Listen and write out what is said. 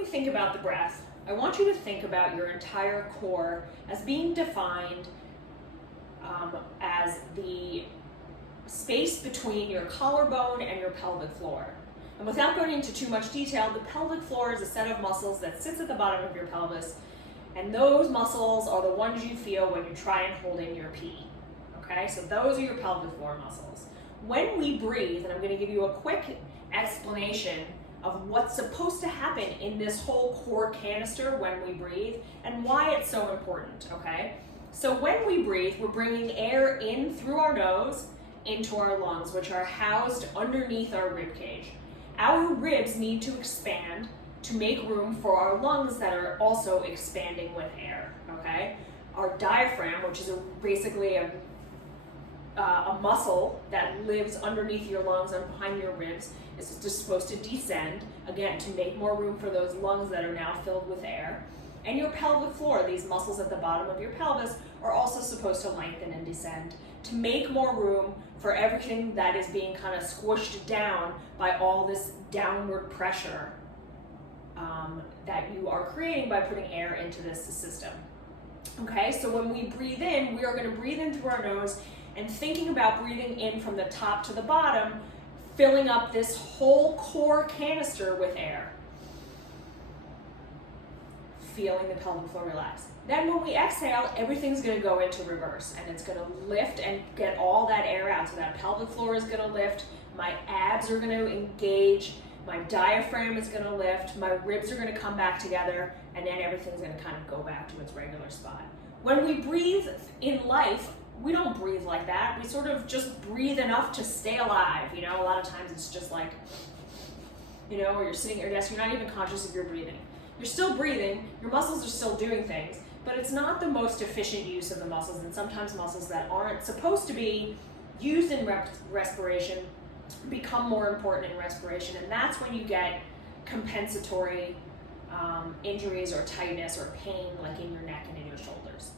we think about the breath, I want you to think about your entire core as being defined as the space between your collarbone and your pelvic floor. And without going into too much detail, the pelvic floor is a set of muscles that sits at the bottom of your pelvis, and those muscles are the ones you feel when you try and hold in your pee. Okay, so those are your pelvic floor muscles. When we breathe, and I'm going to give you a quick explanation of what's supposed to happen in this whole core canister when we breathe and why it's so important, okay? So when we breathe, we're bringing air in through our nose into our lungs, which are housed underneath our rib cage. Our ribs need to expand to make room for our lungs that are also expanding with air, okay? Our diaphragm, which is basically a muscle that lives underneath your lungs and behind your ribs, is just supposed to descend, again, to make more room for those lungs that are now filled with air. And your pelvic floor, these muscles at the bottom of your pelvis, are also supposed to lengthen and descend to make more room for everything that is being kind of squished down by all this downward pressure that you are creating by putting air into this system. Okay, so when we breathe in, we are going to breathe in through our nose and thinking about breathing in from the top to the bottom, filling up this whole core canister with air. Feeling the pelvic floor relax. Then when we exhale, everything's going to go into reverse and it's going to lift and get all that air out. So that pelvic floor is going to lift, my abs are going to engage, my diaphragm is going to lift, my ribs are going to come back together, and then everything's going to kind of go back to its regular spot. When we breathe in life, we don't breathe like that. We sort of just breathe enough to stay alive. You know, a lot of times it's just like, you know, or you're sitting at your desk, you're not even conscious of your breathing. You're still breathing, your muscles are still doing things, but it's not the most efficient use of the muscles, and sometimes muscles that aren't supposed to be used in respiration become more important in respiration, and that's when you get compensatory injuries or tightness or pain like in your neck and in your shoulders.